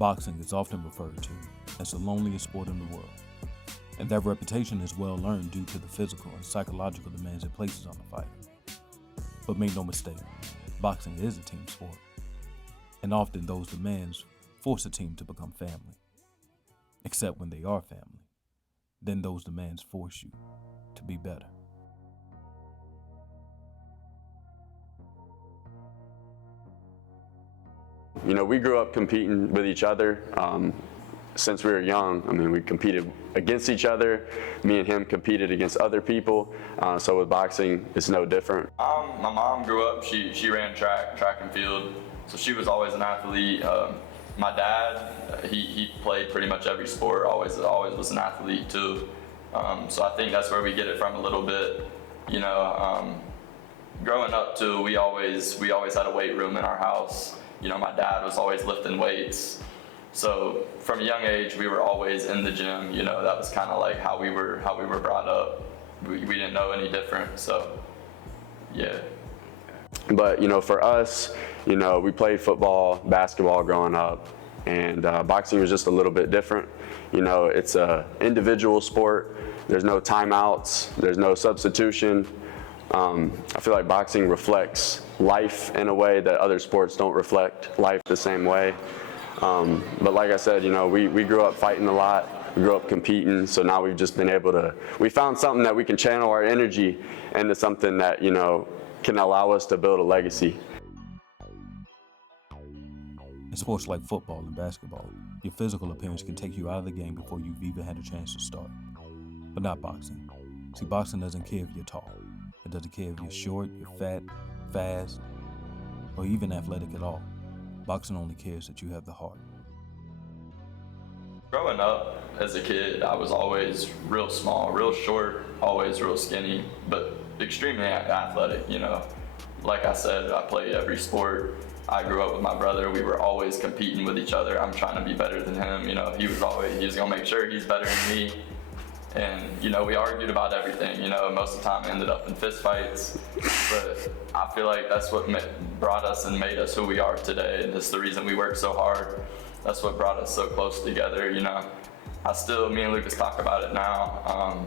Boxing is often referred to as the loneliest sport in the world, and that reputation is well earned due to the physical and psychological demands it places on the fighter. But make no mistake, boxing is a team sport, and often those demands force a team to become family. Except when they are family, then those demands force you to be better. You know, we grew up competing with each other since we were young. I mean, we competed against each other. Me and him competed against other people. So with boxing, it's no different. My mom grew up, she ran track and field, so she was always an athlete. My dad, he played pretty much every sport, always was an athlete too. So I think that's where we get it from a little bit. You know, growing up too, we always had a weight room in our house. You know, my dad was always lifting weights. So from a young age, we were always in the gym. You know, that was kind of like how we were brought up. We didn't know any different, so yeah. But, you know, for us, you know, we played football, basketball growing up, and boxing was just a little bit different. You know, it's an individual sport. There's no timeouts. There's no substitution. I feel like boxing reflects life in a way that other sports don't reflect life the same way. But like I said, you know, we grew up fighting a lot. We grew up competing, so now we've just been able to, we found something that we can channel our energy into something that, you know, can allow us to build a legacy. In sports like football and basketball, your physical appearance can take you out of the game before you've even had a chance to start. But not boxing. See, boxing doesn't care if you're tall. It doesn't care if you're short, you're fat, fast, or even athletic at all. Boxing only cares that you have the heart. Growing up as a kid, I was always real small, real short, always real skinny, but extremely athletic, you know. Like I said, I played every sport. I grew up with my brother. We were always competing with each other. I'm trying to be better than him, you know. He was gonna make sure he's better than me. And, you know, we argued about everything, you know, most of the time ended up in fist fights. But I feel like that's what brought us and made us who we are today. And it's the reason we work so hard. That's what brought us so close together, you know. Me and Lucas talk about it now.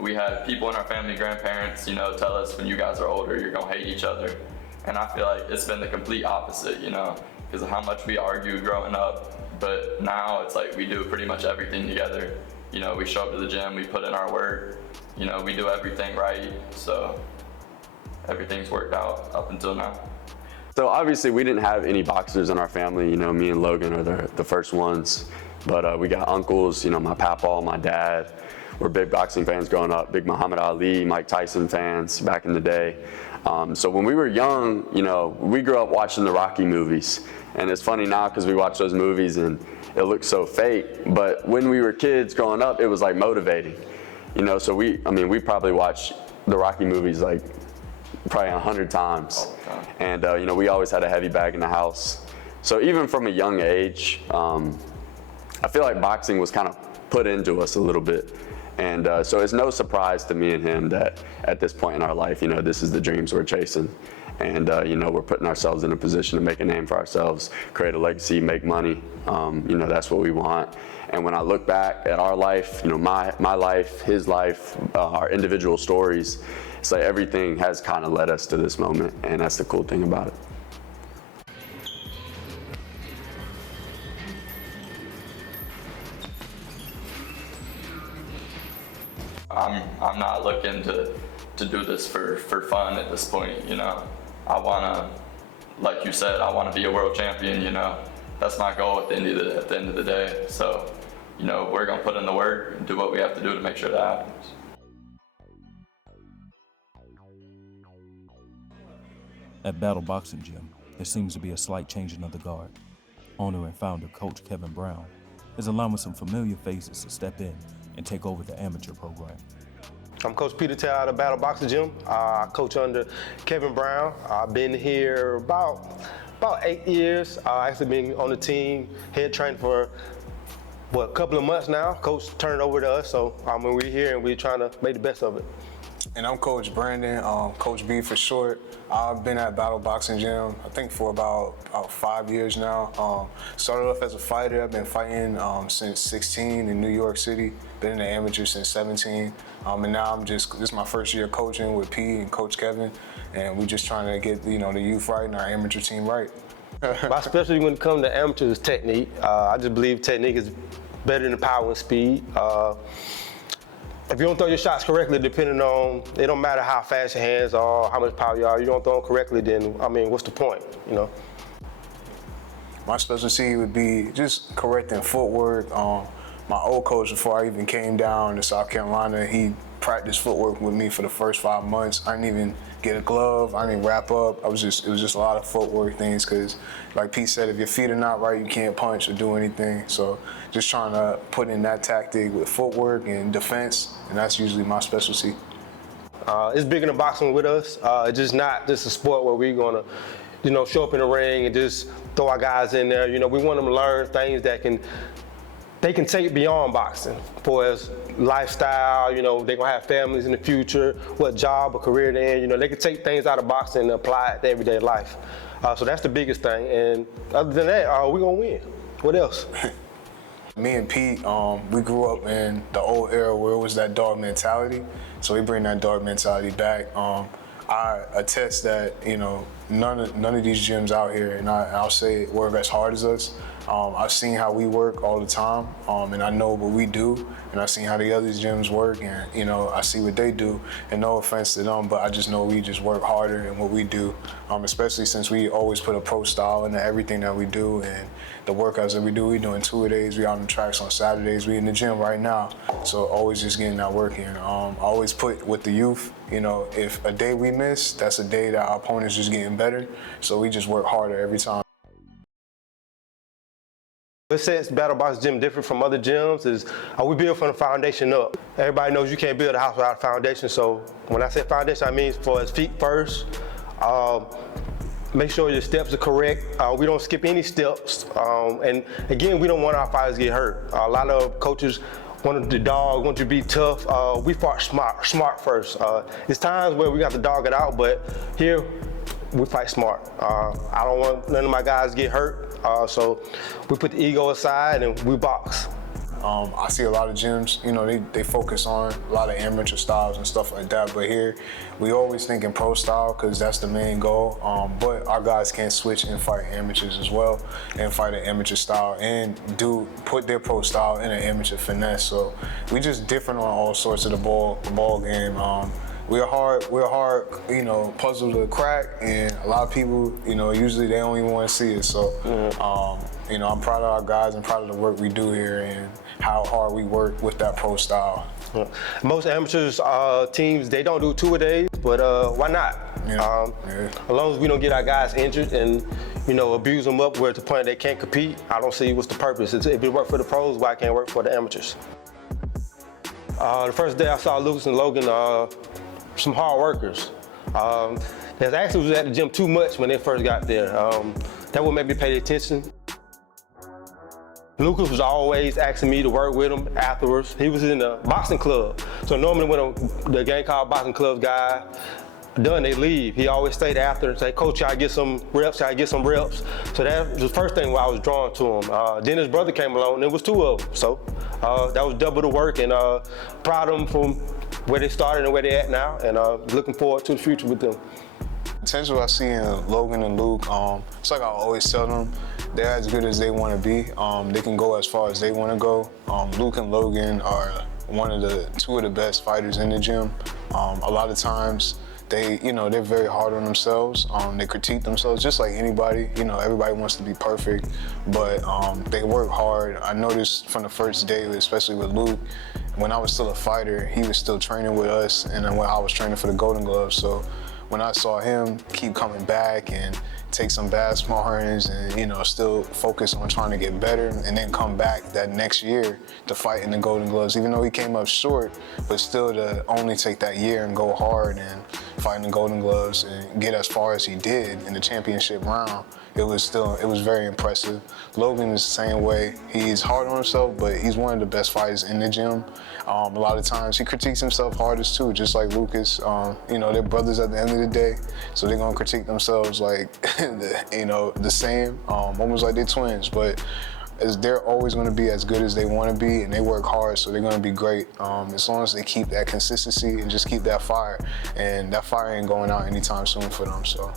We had people in our family, grandparents, you know, tell us when you guys are older, you're gonna hate each other. And I feel like it's been the complete opposite, you know, because of how much we argued growing up. But now it's like we do pretty much everything together. You know, we show up to the gym, we put in our work, you know, we do everything right. So everything's worked out up until now. So obviously we didn't have any boxers in our family. You know, me and Logan are the first ones. But we got uncles, you know, my papa, my dad. We're big boxing fans growing up, big Muhammad Ali, Mike Tyson fans back in the day. So when we were young, you know, we grew up watching the Rocky movies. And it's funny now because we watch those movies and it looks so fake. But when we were kids growing up, it was like motivating. You know, so we probably watched the Rocky movies like probably 100 times. And, you know, we always had a heavy bag in the house. So even from a young age, I feel like boxing was kind of put into us a little bit. And so it's no surprise to me and him that at this point in our life, you know, this is the dreams we're chasing. And, you know, we're putting ourselves in a position to make a name for ourselves, create a legacy, make money. You know, that's what we want. And when I look back at our life, you know, my life, his life, our individual stories, it's like everything has kind of led us to this moment. And that's the cool thing about it. I'm not looking to do this for fun at this point, you know. I wanna, like you said, I wanna be a world champion, you know. That's my goal at the end of the day. So, you know, we're gonna put in the work and do what we have to do to make sure that happens. At Battle Boxing Gym, there seems to be a slight changing of the guard. Owner and founder Coach Kevin Brown is allowing some familiar faces to step in and take over the amateur program. I'm Coach Peter Taylor out of Battle Boxing Gym. I coach under Kevin Brown. I've been here about 8 years. I've actually been on the team, head trainer for a couple of months now. Coach turned it over to us, so we're here and we're trying to make the best of it. And I'm Coach Brandon, Coach B for short. I've been at Battle Boxing Gym, I think for about 5 years now. Started off as a fighter. I've been fighting since 16 in New York City. Been in the amateur since 17. And now this is my first year coaching with P and Coach Kevin. And we're just trying to get, the youth right and our amateur team right. My specialty when it comes to amateurs is technique. I just believe technique is better than power and speed. If you don't throw your shots correctly, depending on, it don't matter how fast your hands are, how much power you are, you don't throw them correctly, then, what's the point, My specialty would be just correcting footwork. My old coach, before I even came down to South Carolina, he practiced footwork with me for the first 5 months. I didn't even get a glove. I didn't wrap up. It was just a lot of footwork things because, like Pete said, if your feet are not right, you can't punch or do anything. So just trying to put in that tactic with footwork and defense, and that's usually my specialty. It's bigger than boxing with us. It's just not just a sport where we're gonna, show up in the ring and just throw our guys in there. We want them to learn things that they can take beyond boxing, for as lifestyle, they're gonna have families in the future, what job or career they're in, they can take things out of boxing and apply it to everyday life. So that's the biggest thing, and other than that, we're gonna win. What else? Me and Pete, we grew up in the old era where it was that dog mentality, so we bring that dog mentality back. I attest that, none of these gyms out here, and I'll say it, work as hard as us. I've seen how we work all the time, and I know what we do, and I've seen how the other gyms work, and I see what they do. And no offense to them, but I just know we just work harder in what we do, especially since we always put a pro style into everything that we do, and the workouts that we do. We doing 2-a-days. We out on the tracks on Saturdays. We in the gym right now, so always just getting that work in. I always put with the youth. If a day we miss, that's a day that our opponent's just getting better. So we just work harder every time. What sets Battle Box Gym different from other gyms is we build from the foundation up. Everybody knows you can't build a house without a foundation, so when I say foundation, I mean for his feet first. Make sure your steps are correct. We don't skip any steps. And again, we don't want our fighters to get hurt. A lot of coaches want the dog, want you to be tough. We fight smart first. There's times where we got to dog it out, but here, we fight smart. I don't want none of my guys to get hurt, so we put the ego aside and we box. I see a lot of gyms, they focus on a lot of amateur styles and stuff like that, but here we always think in pro style because that's the main goal, but our guys can switch and fight amateurs as well and fight an amateur style and put their pro style in an amateur finesse, so we just different on all sorts of the ball game. We're a hard, puzzle to crack, and a lot of people, usually they don't even want to see it. So, I'm proud of our guys and proud of the work we do here and how hard we work with that pro style. Yeah. Most amateurs teams, they don't do 2-a-days, but why not? As long as we don't get our guys injured and, abuse them up where to the point they can't compete, I don't see what's the purpose. If it worked for the pros, why can't it work for the amateurs? The first day I saw Lucas and Logan, some hard workers. They actually was at the gym too much when they first got there. That would make me pay attention. Lucas was always asking me to work with him afterwards. He was in the boxing club. So normally when the game called boxing club guy done, they leave. He always stayed after and say, Coach, I get some reps, I get some reps. So that was the first thing where I was drawn to him. Then his brother came along, and it was 2 of them. So that was double the work, and proud of them from where they started and where they're at now, and looking forward to the future with them. Potential I see in Logan and Luke, it's like I always tell them, they're as good as they want to be. They can go as far as they want to go. Luke and Logan are 2 of the best fighters in the gym. A lot of times, they're very hard on themselves. They critique themselves just like anybody. Everybody wants to be perfect, but they work hard. I noticed from the first day, especially with Luke, when I was still a fighter, he was still training with us, and then when I was training for the Golden Gloves. So when I saw him keep coming back and take some bad sparrings and still focus on trying to get better, and then come back that next year to fight in the Golden Gloves, even though he came up short, but still to only take that year and go hard and fight in the Golden Gloves and get as far as he did in the championship round, it was very impressive. Logan is the same way. He's hard on himself, but he's one of the best fighters in the gym. A lot of times he critiques himself hardest too, just like Lucas. They're brothers at the end of the day, so they're gonna critique themselves like, the same, almost like they're twins. But as they're always going to be as good as they want to be, and they work hard, so they're going to be great. As long as they keep that consistency and just keep that fire, and that fire ain't going out anytime soon for them. So.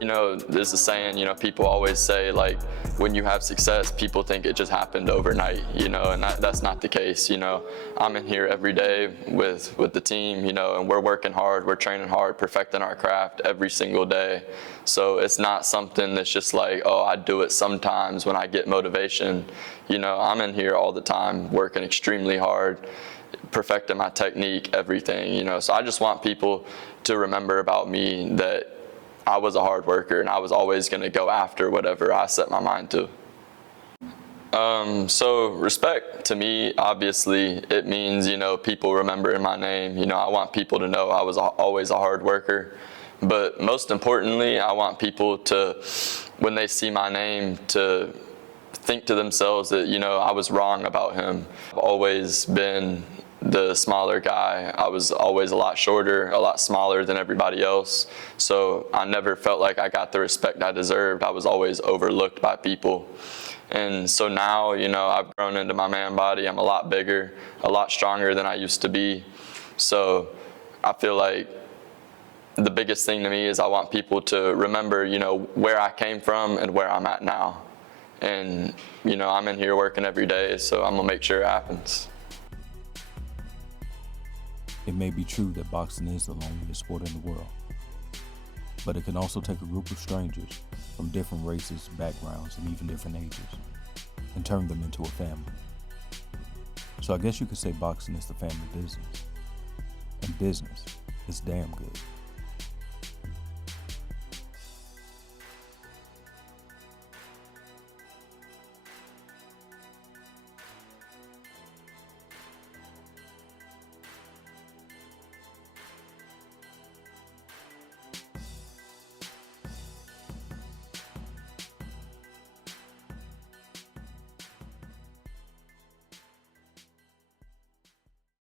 There's a saying, people always say, like, when you have success, people think it just happened overnight, and that's not the case. I'm in here every day with the team, and we're working hard, we're training hard, perfecting our craft every single day. So it's not something that's just like, oh, I do it sometimes when I get motivation. I'm in here all the time, working extremely hard, perfecting my technique, everything, So I just want people to remember about me that I was a hard worker, and I was always going to go after whatever I set my mind to. So respect to me, obviously, it means, people remembering my name. I want people to know I was always a hard worker. But most importantly, I want people to, when they see my name, to think to themselves that, I was wrong about him. I've always been the smaller guy. I was always a lot shorter, a lot smaller than everybody else. So I never felt like I got the respect I deserved. I was always overlooked by people. And so now, I've grown into my man body. I'm a lot bigger, a lot stronger than I used to be. So I feel like the biggest thing to me is I want people to remember, where I came from and where I'm at now. And, I'm in here working every day, so I'm gonna make sure it happens. It may be true that boxing is the loneliest sport in the world, but it can also take a group of strangers from different races, backgrounds, and even different ages, and turn them into a family. So I guess you could say boxing is the family business, and business is damn good.